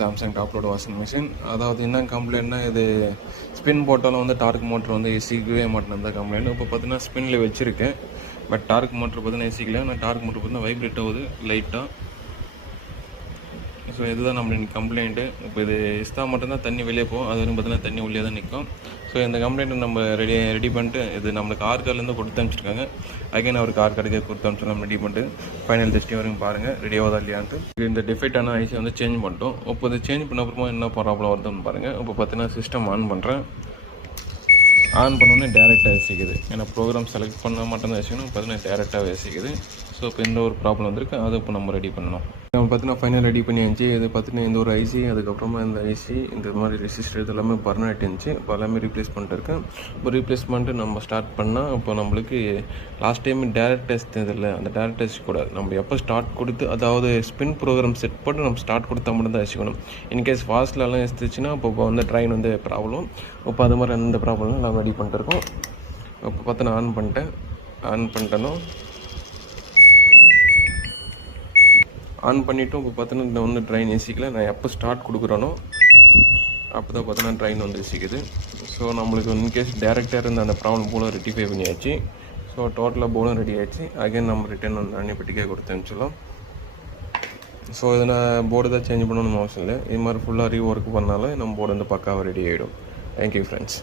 Samsung top load washing machine. அதாவது என்ன கம்ப்ளைண்ட்னா, இது ஸ்பின் போட்டாலும் வந்து டார்க் மோட்டர் வந்து ஏசிக்கவே மாட்டேன் தான் கம்ப்ளைண்ட். இப்போ பார்த்தீங்கன்னா ஸ்பின்னில் வச்சுருக்கேன், பட் டார்க் மோட்டர் பார்த்தீங்கன்னா ஏசிக்கல. ஆனால் டார்க் மோட்டர் பார்த்தீங்கன்னா வைப்ரேட் ஆகுது லைட்டாக. ஸோ இதுதான் நம்மளுக்கு கம்ப்ளைண்ட்டு. இப்போ இது இஸ்தா மட்டும்தான் தண்ணி வெளியே போகும், அது வரைக்கும் பார்த்தீங்கன்னா தண்ணி உள்ளே தான் நிற்கும். ஸோ இந்த கம்ப்ளைண்ட்டை நம்ம ரெடி பண்ணிட்டு இது நம்மளுக்கு கார்லேருந்து கொடுத்து அனுப்பிச்சிருக்காங்க. அகைன் அவர் கடைக்கே கொடுத்து அனுப்பிச்சிடலாம். ரெடி பண்ணிட்டு ஃபைனல் டெஸ்டிங் வரைக்கும் பாருங்கள் ரெடி ஆகுதா இல்லையான்ட்டு. இந்த டிஃபெக்டான ஐசி வந்து சேஞ்ச் பண்ணிட்டோம். இப்போ இது சேஞ்ச் பண்ண அப்புறமா என்ன ப்ராப்ளம் வருதுன்னு பாருங்கள். இப்போ பார்த்தீங்கன்னா சிஸ்டம் ஆன் பண்ணுறேன். ஆன் பண்ணோன்னே டேரெக்டாக ஏசிக்குது. ஏன்னா ப்ரோக்ராம் செலக்ட் பண்ண மட்டும்தான் ஏசிக்கணும். பார்த்தீங்கன்னா டேரெக்டாக ஏசிக்குது. ஸோ இப்போ இந்த ஒரு ப்ராப்ளம் வந்திருக்கு, அதை இப்போ நம்ம ரெடி பண்ணணும். நம்ம பார்த்தீங்கன்னா ஃபைனல் ரெடி பண்ணியாச்சு. இது பார்த்தீங்கன்னா இந்த ஒரு ஐசி, அதுக்கப்புறமா இந்த ஐசி, இந்த மாதிரி ரெசிஸ்டர் இது எல்லாமே பர்ன் இருந்துச்சு. இப்போ எல்லாமே ரீப்ளேஸ் பண்ணிட்டு இருக்கேன். இப்போ ரீப்ளேஸ் பண்ணிட்டு நம்ம ஸ்டார்ட் பண்ணால் இப்போ நம்மளுக்கு லாஸ்ட் டைம் டேரக்ட் டெஸ்ட் இதில் அந்த டேரக்ட் டெஸ்ட் கூட நம்ம எப்போ ஸ்டார்ட் கொடுத்து, அதாவது ஸ்பின் ப்ரோக்ராம் செட் பண்ணி நம்ம ஸ்டார்ட் கொடுத்தா மட்டும் தான் ஏசிக்கணும். இன்கேஸ் ஃபாஸ்ட்லலாம் ஏசிச்சுன்னா இப்போ வந்து ட்ரைன் வந்து ப்ராப்ளம். இப்போ அது மாதிரி எந்த ப்ராப்ளமும் நம்ம ரெடி பண்ணிட்டுருக்கோம். இப்போ பார்த்து நான் ஆன் பண்ணிட்டேனோ ஆன் பண்ணிவிட்டு இப்போ பார்த்தீங்கன்னா இந்த வந்து ட்ரைன் ஏசிக்கல. நான் எப்போ ஸ்டார்ட் கொடுக்குறேனோ அப்போ தான் பார்த்தீங்கன்னா ட்ரைன் வந்து ஏசிக்குது. ஸோ நம்மளுக்கு இன்கேஸ் டேரெக்டாக இருந்த அந்த ப்ராப்ளம் போல ரெட்டிஃபை பண்ணியாச்சு. ஸோ டோட்டலாக போலும் ரெடி ஆகிடுச்சு. அகைன் நம்ம ரிட்டர்ன் வந்து அன்னிப்பட்டிக்கே கொடுத்து அனுப்பிச்சிடலாம். ஸோ இதில் போர்டு தான் சேஞ்ச் பண்ணணும்னு அவசியம் இல்லை. இது மாதிரி ஃபுல்லாக ரீ ஒர்க் பண்ணாலும் நம்ம போர்டு வந்து பக்காவாக ரெடி ஆகிடும். Thank you friends.